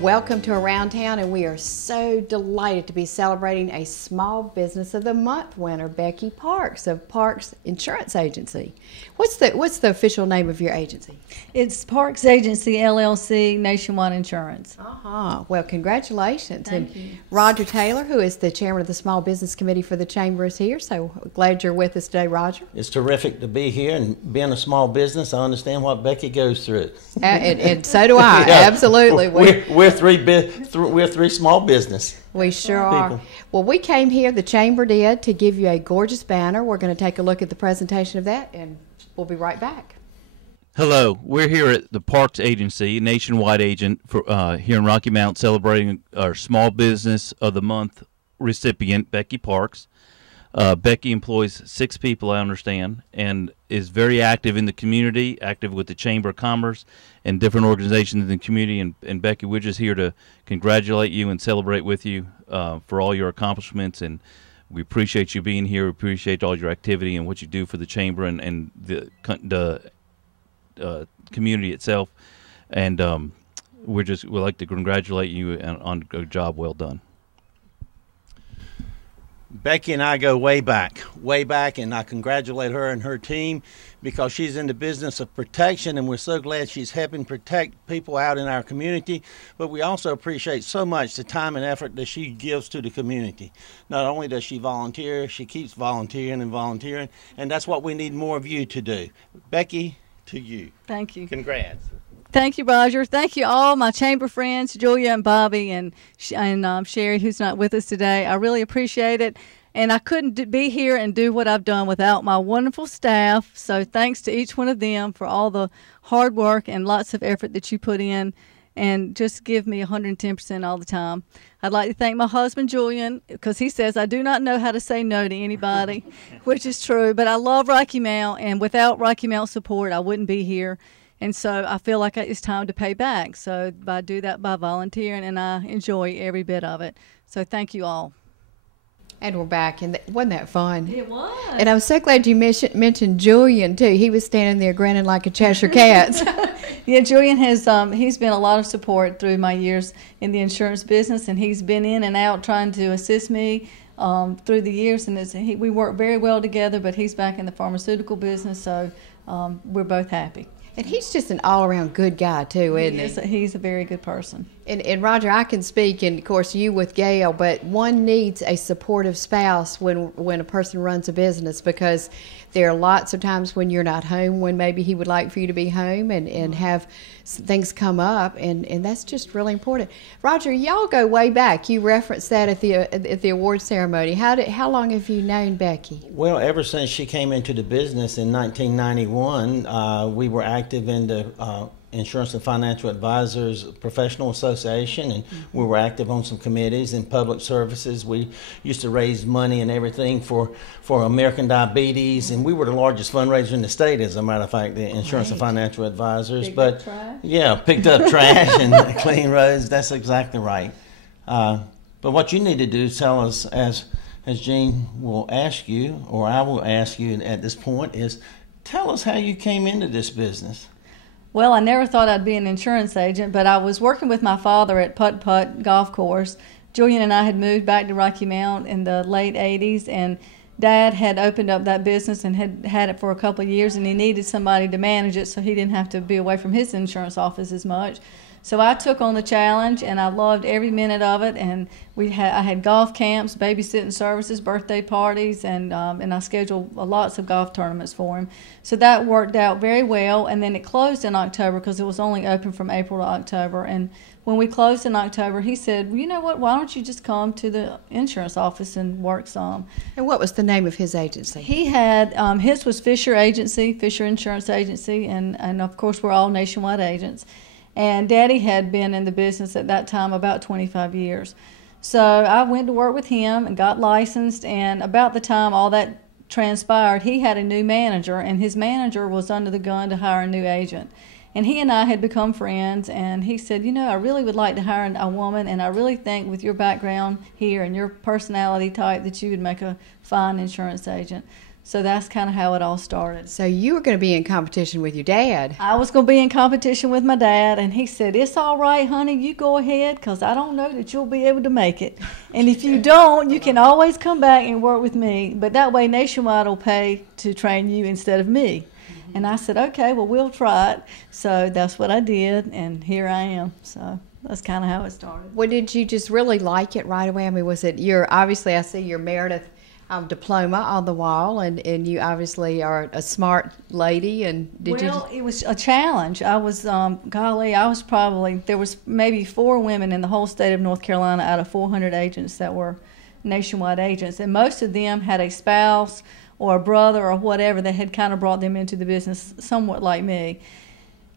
Welcome to Around Town, and we are so delighted to be celebrating a Small Business of the Month winner, Becky Parks of Parks Insurance Agency. What's the official name of your agency? It's Parks Agency, LLC, Nationwide Insurance. Well, congratulations. Thank you. Roger Taylor, who is the chairman of the Small Business Committee for the Chamber, is here, so glad you're with us today, Roger. It's terrific to be here, and being a small business, I understand what Becky goes through. And so do I, Yeah. absolutely. We're three small business. We sure are. Well, we came here, the Chamber did, to give you a gorgeous banner. We're going to take a look at the presentation of that, and we'll be right back. Hello, we're here at the Parks Agency, nationwide agent for here in Rocky Mount, celebrating our Small Business of the Month recipient, Becky Parks. Becky employs 6 people, I understand, and is very active in the community, active with the Chamber of Commerce and different organizations in the community. And Becky, we're just here to congratulate you and celebrate with you for all your accomplishments. And we appreciate you being here. We appreciate all your activity and what you do for the Chamber and the community itself. And we'd like to congratulate you on a job well done. Becky and I go way back, and I congratulate her and her team because she's in the business of protection, and we're so glad she's helping protect people out in our community. But we also appreciate so much the time and effort that she gives to the community. Not only does she volunteer, she keeps volunteering, and that's what we need more of you to do. Becky, to you. Thank you. Congrats. Thank you, Roger. Thank you all my Chamber friends, Julia and Bobby and Sherry, who's not with us today. I really appreciate it. And I couldn't be here and do what I've done without my wonderful staff. So thanks to each one of them for all the hard work and lots of effort that you put in and just give me 110% all the time. I'd like to thank my husband, Julian, because he says I do not know how to say no to anybody, which is true. But I love Rocky Mount, and without Rocky Mount support, I wouldn't be here. And so I feel like it's time to pay back. So I do that by volunteering, and I enjoy every bit of it. So thank you all. And we're back, and wasn't that fun? It was. And I'm so glad you mentioned Julian, too. He was standing there grinning like a Cheshire cat. Yeah, Julian has he's been a lot of support through my years in the insurance business, and he's been in and out trying to assist me through the years. And we work very well together, but he's back in the pharmaceutical business, so we're both happy. And he's just an all-around good guy, too, isn't he? He's a very good person. And Roger, I can speak, and of course you with Gail, but one needs a supportive spouse when a person runs a business, because there are lots of times when you're not home, when maybe he would like for you to be home and have things come up, and that's just really important. Roger, y'all go way back. You referenced that at the award ceremony. How long have you known Becky? Well, ever since she came into the business in 1991, we were active in the Insurance and Financial Advisors Professional Association, and we were active on some committees in public services. We used to raise money and everything for American Diabetes, and we were the largest fundraiser in the state, as a matter of fact, the Insurance and Financial Advisors. Picked up trash? Yeah, picked up trash and clean roads. That's exactly right. But what you need to do is tell us, as Jean will ask you, or I will ask you at this point, is tell us how you came into this business. Well, I never thought I'd be an insurance agent, but I was working with my father at Putt Putt Golf Course. Julian and I had moved back to Rocky Mount in the late 80s, and Dad had opened up that business and had had it for a couple of years, and he needed somebody to manage it so he didn't have to be away from his insurance office as much. So I took on the challenge, and I loved every minute of it. And I had golf camps, babysitting services, birthday parties, and I scheduled lots of golf tournaments for him. So that worked out very well. And then it closed in October because it was only open from April to October. And when we closed in October, he said, well, you know what, why don't you just come to the insurance office and work some? And what was the name of his agency? He had, his was Fisher Agency, Fisher Insurance Agency, and of course we're all nationwide agents. And Daddy had been in the business at that time about 25 years. So I went to work with him and got licensed, and about the time all that transpired, he had a new manager, and his manager was under the gun to hire a new agent. And he and I had become friends, and he said, I really would like to hire a woman, and I really think with your background here and your personality type that you would make a fine insurance agent. So that's kind of how it all started. So you were going to be in competition with your dad. I was going to be in competition with my dad, and he said, it's all right, honey, you go ahead, because I don't know that you'll be able to make it. And if you don't, you can always come back and work with me. But that way Nationwide will pay to train you instead of me. And I said, okay, well, we'll try it. So that's what I did, and here I am. So that's kind of how it started. Well, did you just really like it right away? I mean, was it obviously I see your Meredith diploma on the wall, and you obviously are a smart lady. And it was a challenge. I was, there was maybe 4 women in the whole state of North Carolina out of 400 agents that were Nationwide agents, and most of them had a spouse or a brother or whatever that had kind of brought them into the business, somewhat like me.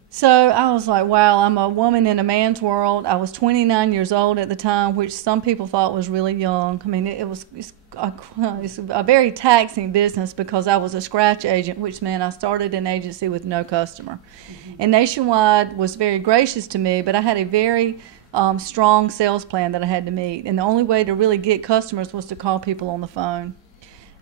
So I was like, wow, I'm a woman in a man's world. I was 29 years old at the time, which some people thought was really young. I mean, it's a very taxing business because I was a scratch agent, which meant I started an agency with no customer. Mm-hmm. And Nationwide was very gracious to me, but I had a very strong sales plan that I had to meet. And the only way to really get customers was to call people on the phone.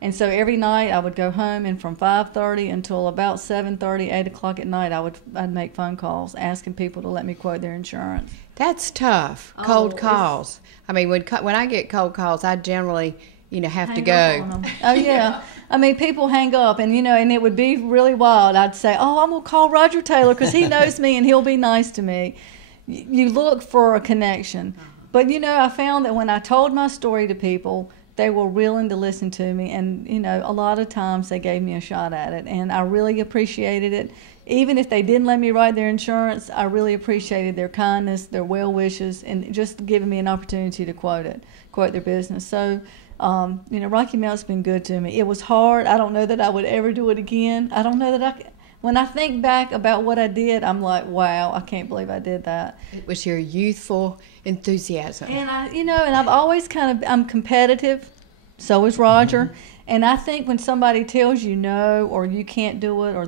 And so every night I would go home, and from 5:30 until about 7:30, 8 o'clock at night, I'd make phone calls asking people to let me quote their insurance. That's tough. Cold calls. I mean, when I get cold calls, I generally have to go. Oh yeah. I mean, people hang up, and and it would be really wild. I'd say, "Oh, I'm gonna call Roger Taylor because he knows me and he'll be nice to me." You look for a connection, but I found that when I told my story to people, they were willing to listen to me, and a lot of times they gave me a shot at it, and I really appreciated it. Even if they didn't let me write their insurance, I really appreciated their kindness, their well wishes, and just giving me an opportunity to quote their business. So, Rocky Mount's been good to me. It was hard. I don't know that I would ever do it again. I don't know that when I think back about what I did, I'm like, wow, I can't believe I did that. It was your youthful enthusiasm. And I've always I'm competitive. So is Roger. Mm-hmm. And I think when somebody tells you no, or you can't do it, or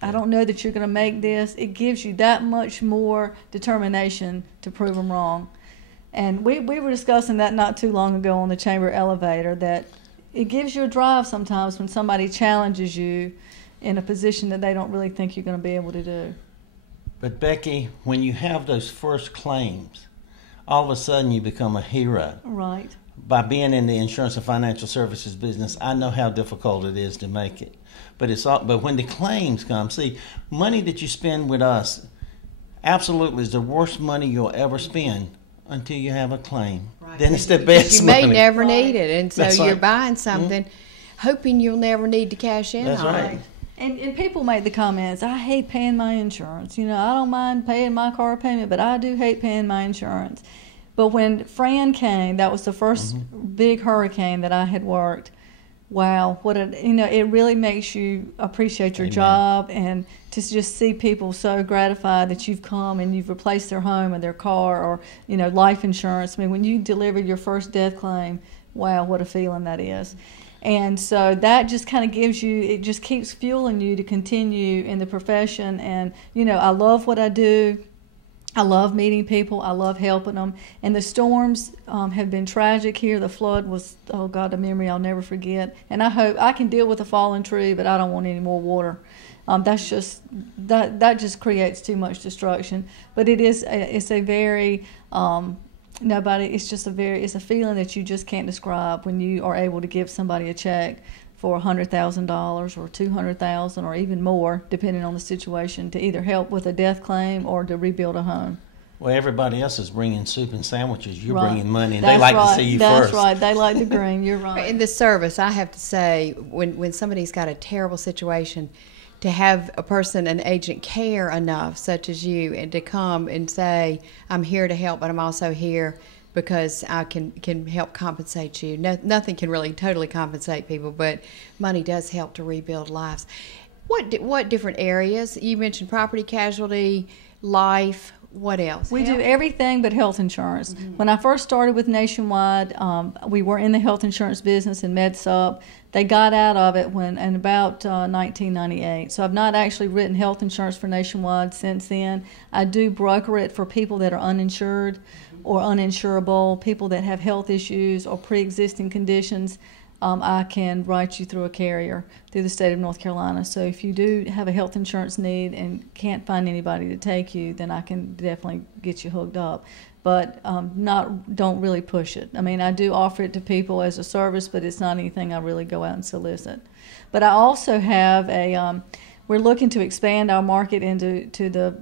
I don't know that you're going to make this, it gives you that much more determination to prove them wrong. And we were discussing that not too long ago on the chamber elevator, that it gives you a drive sometimes when somebody challenges you in a position that they don't really think you're going to be able to do. But Becky, when you have those first claims, all of a sudden you become a hero. Right. By being in the insurance and financial services business, I know how difficult it is to make it. But when the claims come, see, money that you spend with us absolutely is the worst money you'll ever spend until you have a claim. Right. Then it's the best money. You may never need it, and so you're buying something hoping you'll never need to cash in on. That's right. And people make the comments, I hate paying my insurance. I don't mind paying my car payment, but I do hate paying my insurance. But when Fran came, that was the first big hurricane that I had worked. Wow, it really makes you appreciate your job, and to just see people so gratified that you've come and you've replaced their home or their car, or life insurance. I mean, when you deliver your first death claim, wow, what a feeling that is. And so that just kind of it just keeps fueling you to continue in the profession. And, I love what I do. I love meeting people. I love helping them. And the storms have been tragic here. The flood was, oh God, a memory I'll never forget. And I hope I can deal with a fallen tree, but I don't want any more water. That just creates too much destruction. But it's a very it's a feeling that you just can't describe when you are able to give somebody a check for $100,000 or $200,000 or even more, depending on the situation, to either help with a death claim or to rebuild a home. Well, everybody else is bringing soup and sandwiches. You're bringing money, and they like to see you first. That's right. They like to bring. You're right. In the service, I have to say, when somebody's got a terrible situation, to have an agent care enough, such as you, and to come and say, I'm here to help, but I'm also here because I can help compensate you. Nothing can really totally compensate people, but money does help to rebuild lives. What different areas? You mentioned property casualty, life. What else? We do everything but health insurance. When I first started with Nationwide, we were in the health insurance business in MedSup. They got out of it in about 1998. So I've not actually written health insurance for Nationwide since then. I do broker it for people that are uninsured or uninsurable, people that have health issues or pre-existing conditions. I can write you through a carrier through the state of North Carolina. So if you do have a health insurance need and can't find anybody to take you, then I can definitely get you hooked up. But don't really push it. I mean, I do offer it to people as a service, but it's not anything I really go out and solicit. But I also have we're looking to expand our market into the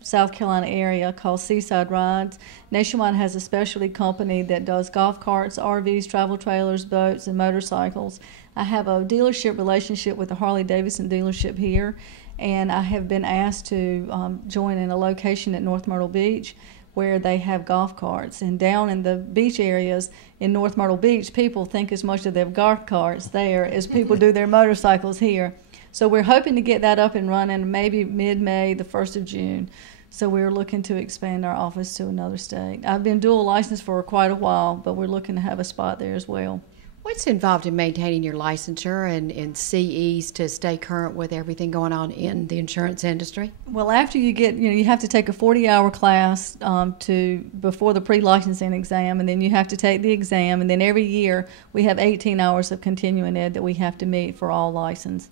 South Carolina area called Seaside Rides. Nationwide has a specialty company that does golf carts, RVs, travel trailers, boats, and motorcycles. I have a dealership relationship with the Harley-Davidson dealership here, and I have been asked to join in a location at North Myrtle Beach where they have golf carts. And down in the beach areas in North Myrtle Beach, people think as much of their golf carts there as people do their motorcycles here. So we're hoping to get that up and running maybe mid-May, the 1st of June. So we're looking to expand our office to another state. I've been dual licensed for quite a while, but we're looking to have a spot there as well. What's involved in maintaining your licensure and CEs to stay current with everything going on in the insurance industry? Well, after you get, you have to take a 40-hour class before the pre-licensing exam, and then you have to take the exam, and then every year we have 18 hours of continuing ed that we have to meet for all license.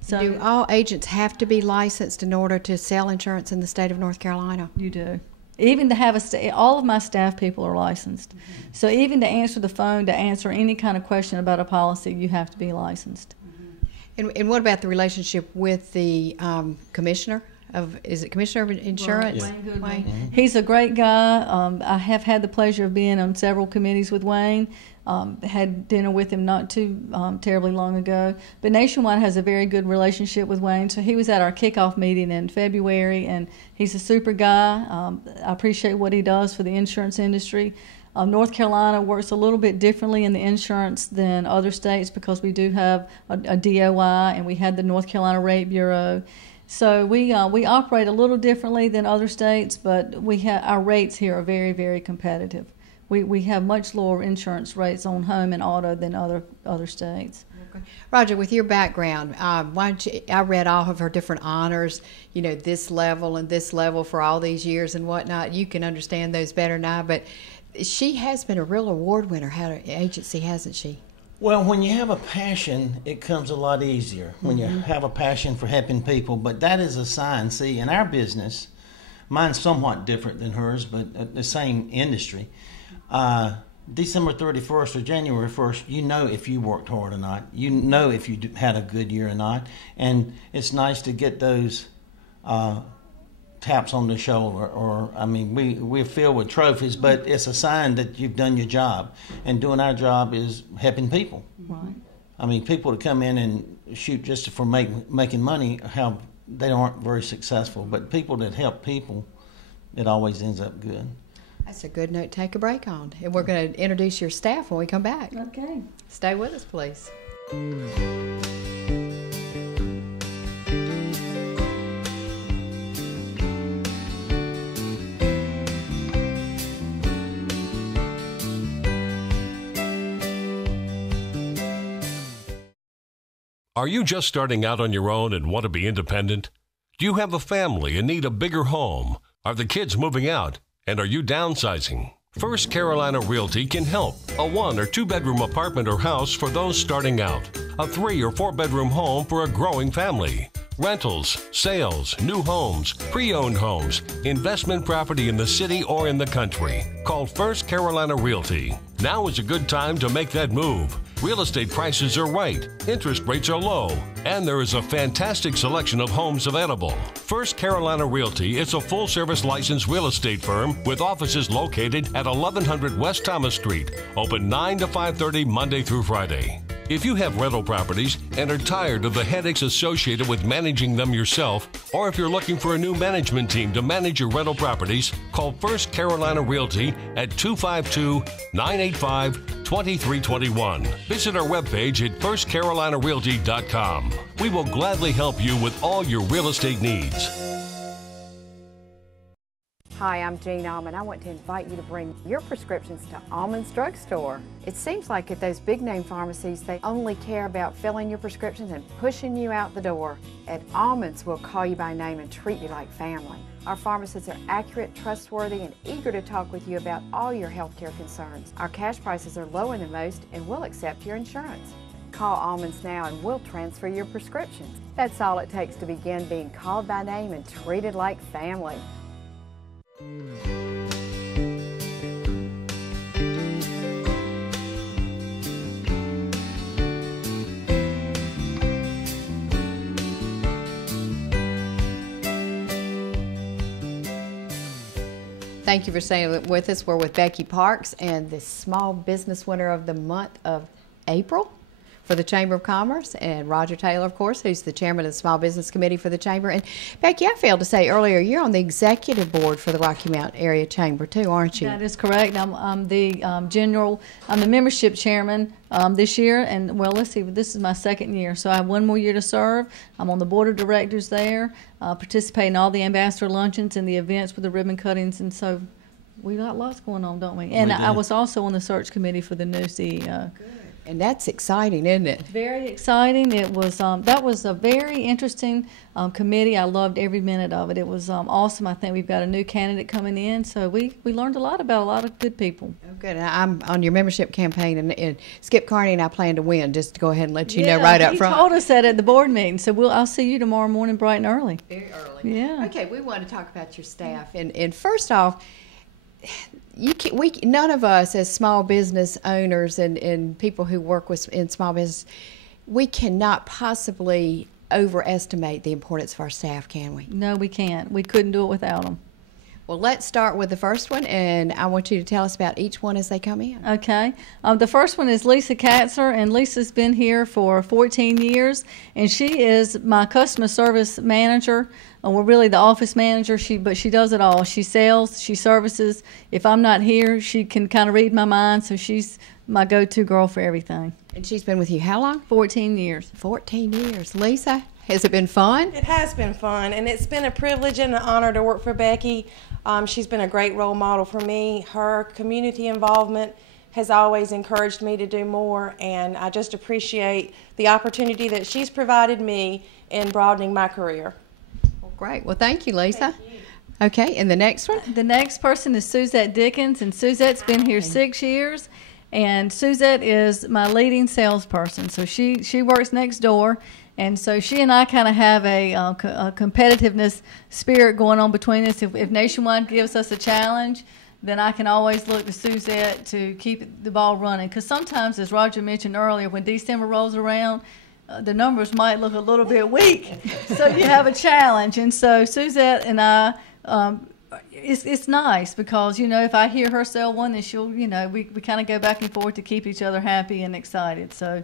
So, do all agents have to be licensed in order to sell insurance in the state of North Carolina? You do. Even to have all of my staff people are licensed. Mm-hmm. So even to answer the phone, to answer any kind of question about a policy, you have to be licensed. Mm-hmm. And what about the relationship with the commissioner of insurance? Wayne Goodwin. Mm-hmm. He's a great guy. I have had the pleasure of being on several committees with Wayne. Had dinner with him not too terribly long ago. But Nationwide has a very good relationship with Wayne. So he was at our kickoff meeting in February, and he's a super guy. I appreciate what he does for the insurance industry. North Carolina works a little bit differently in the insurance than other states because we do have a DOI, and we had the North Carolina Rate Bureau. So we operate a little differently than other states, but our rates here are very, very competitive. We have much lower insurance rates on home and auto than other states. Okay. Roger, with your background, I read all of her different honors, this level and this level for all these years and whatnot. You can understand those better than I, but she has been a real award winner at her agency, hasn't she? Well, when you have a passion, it comes a lot easier. When you have a passion for helping people, but that is a sign. See, in our business, mine's somewhat different than hers, but the same industry. December 31st or January 1st, you know if you worked hard or not. You know if you had a good year or not. And it's nice to get those taps on the shoulder. We're filled with trophies, but it's a sign that you've done your job. And doing our job is helping people. Right. People that come in and shoot just for making money, they aren't very successful. But people that help people, it always ends up good. That's a good note to take a break on. And we're going to introduce your staff when we come back. Okay. Stay with us, please. Are you just starting out on your own and want to be independent? Do you have a family and need a bigger home? Are the kids moving out? And are you downsizing? First Carolina Realty can help. A 1 or 2 bedroom apartment or house for those starting out. A 3 or 4 bedroom home for a growing family. Rentals, sales, new homes, pre-owned homes, investment property in the city or in the country. Call First Carolina Realty. Now is a good time to make that move. Real estate prices are right, interest rates are low, and there is a fantastic selection of homes available. First Carolina Realty is a full-service licensed real estate firm with offices located at 1100 West Thomas Street, open 9 to 5:30 Monday through Friday. If you have rental properties and are tired of the headaches associated with managing them yourself, or if you're looking for a new management team to manage your rental properties, call First Carolina Realty at 252-985-2321. Visit our webpage at firstcarolinarealty.com. We will gladly help you with all your real estate needs. Hi, I'm Jean Almond. I want to invite you to bring your prescriptions to Almond's Drugstore. It seems like at those big name pharmacies, they only care about filling your prescriptions and pushing you out the door. At Almond's, we'll call you by name and treat you like family. Our pharmacists are accurate, trustworthy, and eager to talk with you about all your healthcare concerns. Our cash prices are lower than most, and we'll accept your insurance. Call Almonds now and we'll transfer your prescriptions. That's all it takes to begin being called by name and treated like family. Thank you for staying with us. We're with Becky Parks and the Small Business Winner of the month of April for the Chamber of Commerce, and Roger Taylor, of course, who's the chairman of the Small Business Committee for the Chamber. And Becky, I failed to say earlier, you're on the executive board for the Rocky Mount Area Chamber too, aren't you? That is correct. I'm the I'm the membership chairman this year, and well, let's see, this is my second year, so I have one more year to serve. I'm on the board of directors there, participate in all the ambassador luncheons and the events with the ribbon cuttings, and so we got lots going on, don't we? And I was also on the search committee for the new CEO. Good. And that's exciting, isn't it? Very exciting. It was that was a very interesting committee. I loved every minute of it. It was awesome. I think we've got a new candidate coming in, so we learned a lot about a lot of good people. Oh, good. I'm on your membership campaign, and Skip Carney and I plan to win. Just to go ahead and let you know right up front. He told us that at the board meeting. So I'll see you tomorrow morning, bright and early. Very early. Yeah. Okay, we want to talk about your staff, and first off, none of us as small business owners and people who work in small business, we cannot possibly overestimate the importance of our staff, can we? No, we can't. We couldn't do it without them. Well, let's start with the first one, and I want you to tell us about each one as they come in. Okay. The first one is Lisa Katzer, and Lisa's been here for 14 years, and she is my customer service manager. We're really the office manager, but she does it all. She sells, she services. If I'm not here, she can kind of read my mind, so she's my go-to girl for everything. And she's been with you how long? 14 years. 14 years. Lisa, has it been fun? It has been fun, and it's been a privilege and an honor to work for Becky. She's been a great role model for me. Her community involvement has always encouraged me to do more, and I just appreciate the opportunity that she's provided me in broadening my career. Well, great. Well, thank you, Lisa. Thank you. Okay, and the next one? The next person is Suzette Dickens, and Suzette's been here 6 years, and Suzette is my leading salesperson. So she works next door. And so she and I kind of have a competitiveness spirit going on between us. If Nationwide gives us a challenge, then I can always look to Suzette to keep the ball running. Because sometimes, as Roger mentioned earlier, when December rolls around, the numbers might look a little bit weak. So you have a challenge. And so Suzette and I, it's nice because, if I hear her sell one, then she'll, we kind of go back and forth to keep each other happy and excited. So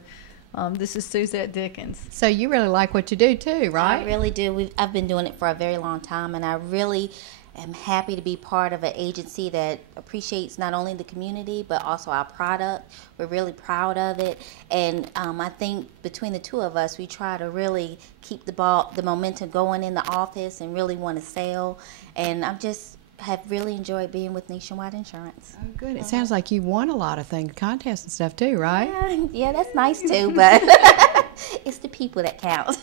this is Suzette Dickens. So you really like what you do too, right? I really do. I've been doing it for a very long time, and I really am happy to be part of an agency that appreciates not only the community but also our product. We're really proud of it, and I think between the two of us, we try to really keep the momentum going in the office and really want to sell. And have really enjoyed being with Nationwide Insurance. Oh, good. It sounds like you won a lot of things, contests and stuff too, right? Yeah, that's nice too, but it's the people that count.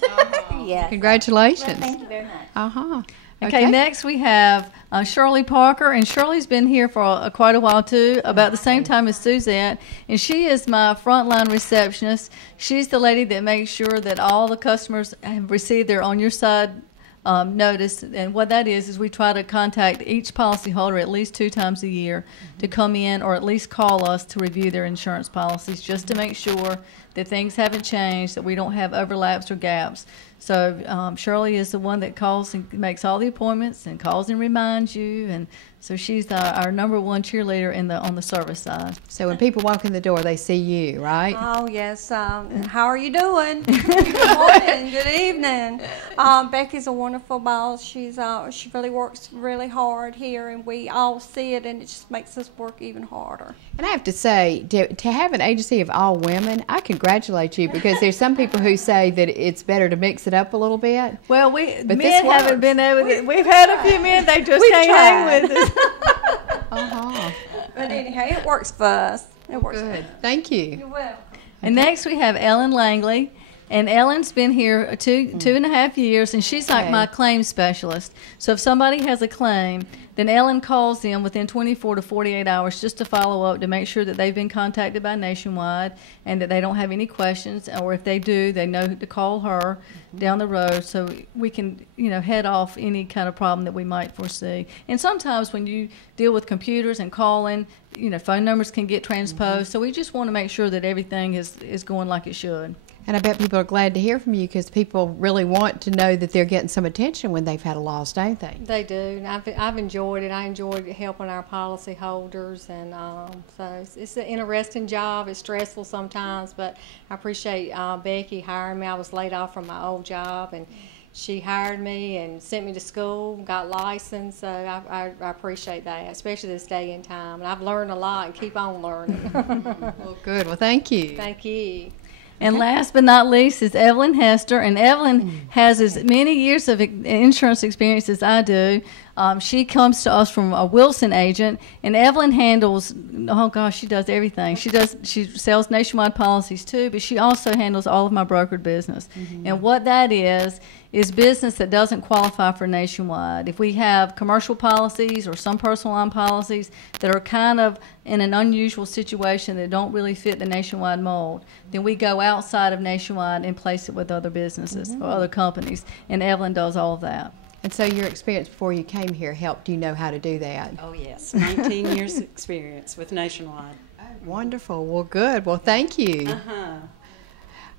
Yeah. Congratulations. Well, thank you very much. Uh-huh. Okay, next we have Shirley Parker, and Shirley's been here for quite a while too, about the same time as Suzette, and she is my frontline receptionist. She's the lady that makes sure that all the customers have received their on your side notice, and what that is we try to contact each policyholder at least 2 times a year to come in or at least call us to review their insurance policies, just to make sure that things haven't changed, that we don't have overlaps or gaps. So Shirley is the one that calls and makes all the appointments and calls and reminds you, and so she's our number one cheerleader on the service side. So when people walk in the door, they see you, right? Oh, yes. How are you doing? Good morning. Good evening. Becky's a wonderful boss. She really works really hard here, and we all see it, and it just makes us work even harder. And I have to say, to have an agency of all women, I congratulate congratulate you because there's some people who say that it's better to mix it up a little bit. Well, But men haven't been able to. We've had a few men, they just can't hang with us. But anyhow, it works for us. It works Good. Thank you. You're welcome. And next we have Ellen Langley. And Ellen's been here two and a half years, and she's like my claim specialist. So if somebody has a claim, then Ellen calls them within 24 to 48 hours just to follow up to make sure that they've been contacted by Nationwide and that they don't have any questions, or if they do, they know to call her down the road so we can, head off any kind of problem that we might foresee. And sometimes when you deal with computers and calling, phone numbers can get transposed. So we just want to make sure that everything is going like it should. And I bet people are glad to hear from you because people really want to know that they're getting some attention when they've had a loss, don't they? They do. And I've enjoyed it. I enjoyed helping our policy holders. And so it's an interesting job. It's stressful sometimes, but I appreciate Becky hiring me. I was laid off from my old job, and she hired me and sent me to school, got licensed. So I appreciate that, especially this day and time. And I've learned a lot and keep on learning. Well, good. Well, thank you. Thank you. And last but not least is Evelyn Hester. And Evelyn has as many years of insurance experience as I do. She comes to us from a Wilson agent, and Evelyn handles, she does everything. She sells Nationwide policies too, but she also handles all of my brokered business. And what that is business that doesn't qualify for Nationwide. If we have commercial policies or some personal line policies that are kind of in an unusual situation that don't really fit the Nationwide mold, then we go outside of Nationwide and place it with other businesses or other companies. And Evelyn does all of that. And so your experience before you came here helped you know how to do that? Oh, yes. 19 years experience with Nationwide. Oh, wonderful. Well, good. Well, thank you.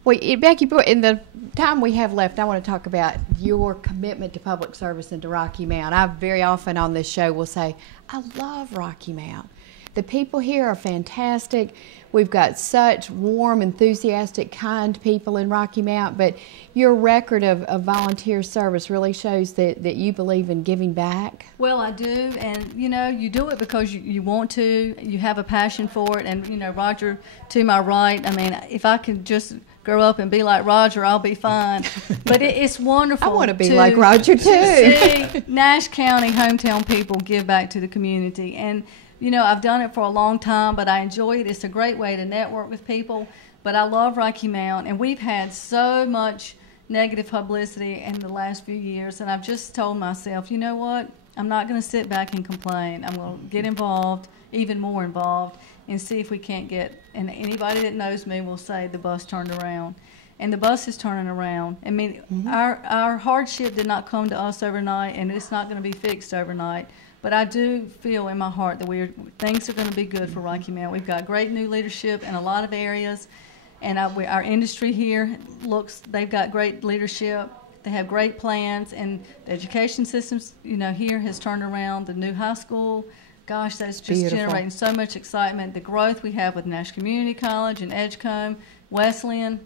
Well, Becky, in the time we have left, I want to talk about your commitment to public service and to Rocky Mount. I very often on this show will say, I love Rocky Mount. The people here are fantastic. We've got such warm, enthusiastic, kind people in Rocky Mount, but your record of volunteer service really shows that you believe in giving back. Well, I do, and you do it because you want to, you have a passion for it, and Roger, to my right, I mean, if I could just grow up and be like Roger, I'll be fine. But it's wonderful. I want to be like Roger, too. To see Nash County hometown people give back to the community, and I've done it for a long time, but I enjoy it. It's a great way to network with people. But I love Rocky Mount, and we've had so much negative publicity in the last few years, and I've just told myself, you know what? I'm not going to sit back and complain. I'm going to get involved, even more involved, and see if we can't get, and anybody that knows me will say the bus turned around. And the bus is turning around. I mean, our hardship did not come to us overnight, and it's not going to be fixed overnight. But I do feel in my heart that things are going to be good for Rocky Mount. We've got great new leadership in a lot of areas, and our industry here they've got great leadership. They have great plans, and the education systems, here has turned around. The new high school, gosh, that's just generating so much excitement. The growth we have with Nash Community College and Edgecombe, Wesleyan.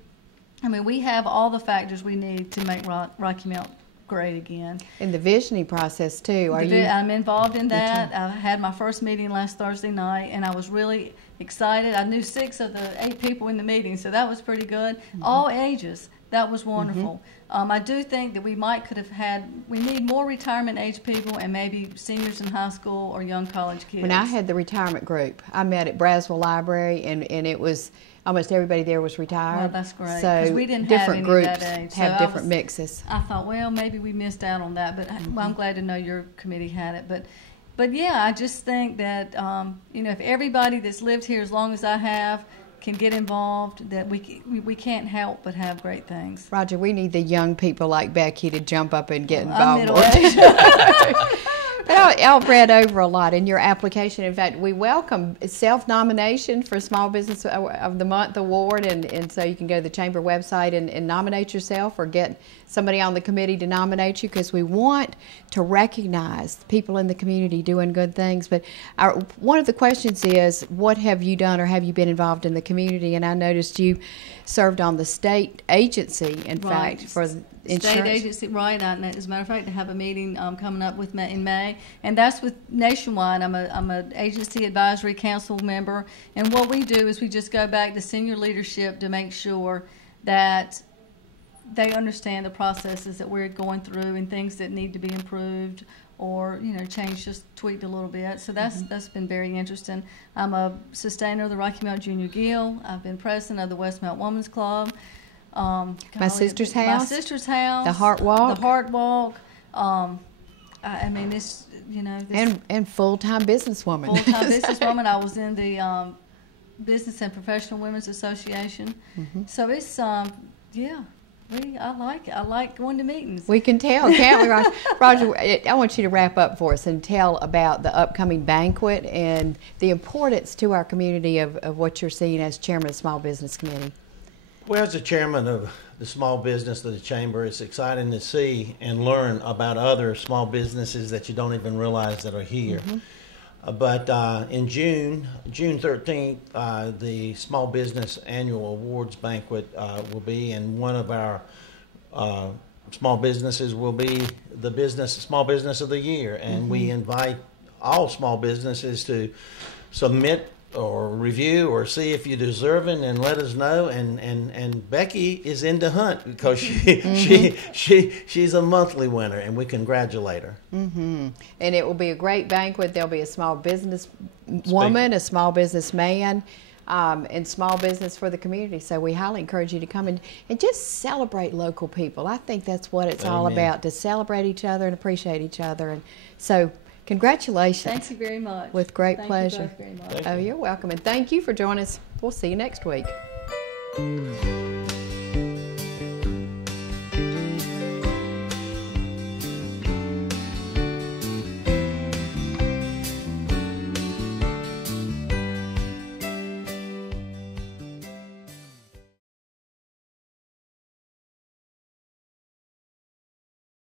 I mean, we have all the factors we need to make Rocky Mount great again. In the visioning process too, I'm involved in that. I had my first meeting last Thursday night, and I was really excited. I knew 6 of the 8 people in the meeting, so that was pretty good. All ages. That was wonderful. I do think that we need more retirement age people and maybe seniors in high school or young college kids. When I had the retirement group, I met at Braswell Library, and it was almost everybody there was retired. Well, that's great. So we didn't different have groups any that age. have different mixes. I thought, well, maybe we missed out on that, but I'm glad to know your committee had it. But yeah, I just think that if everybody that's lived here as long as I have can get involved, that we can't help but have great things. Roger, we need the young people like Becky to jump up and get involved more. But I've read over a lot in your application. In fact, we welcome self-nomination for Small Business of the Month award, and so you can go to the Chamber website and nominate yourself or get somebody on the committee to nominate you, because we want to recognize people in the community doing good things. But one of the questions is, what have you done or have you been involved in the community? And I noticed you served on the state agency, in fact, for Insurance. agency, right? As a matter of fact, I have a meeting coming up with in May, and that's with Nationwide. I'm an agency advisory council member, and what we do is we just go back to senior leadership to make sure that they understand the processes that we're going through and things that need to be improved or changed, just tweaked a little bit. So that's been very interesting. I'm a sustainer of the Rocky Mount Junior Guild. I've been president of the Westmount Women's Club. My sister's house. My sister's house. The Heart Walk. The Heart Walk. I mean, this, and full-time businesswoman. Full-time businesswoman. I was in the Business and Professional Women's Association. So it's, yeah. I like going to meetings. We can tell, can't we, Roger? Roger, I want you to wrap up for us and tell about the upcoming banquet and the importance to our community of what you're seeing as chairman of the Small Business Committee. Well, as the chairman of the small business of the chamber, it's exciting to see and learn about other small businesses that you don't even realize that are here. But in June 13th, the Small Business Annual Awards Banquet will be, and one of our small businesses will be the Small Business of the Year. And we invite all small businesses to submit or review or see if you deserve it and let us know. And Becky is in the hunt because she's a monthly winner, and we congratulate her. And it will be a great banquet. There'll be a small business woman, a small business man, and small business for the community. So we highly encourage you to come and just celebrate local people. I think that's what it's all about, to celebrate each other and appreciate each other. And so congratulations. Thank you very much. With great pleasure. Thank you both very much. Oh, you're welcome. And thank you for joining us. We'll see you next week.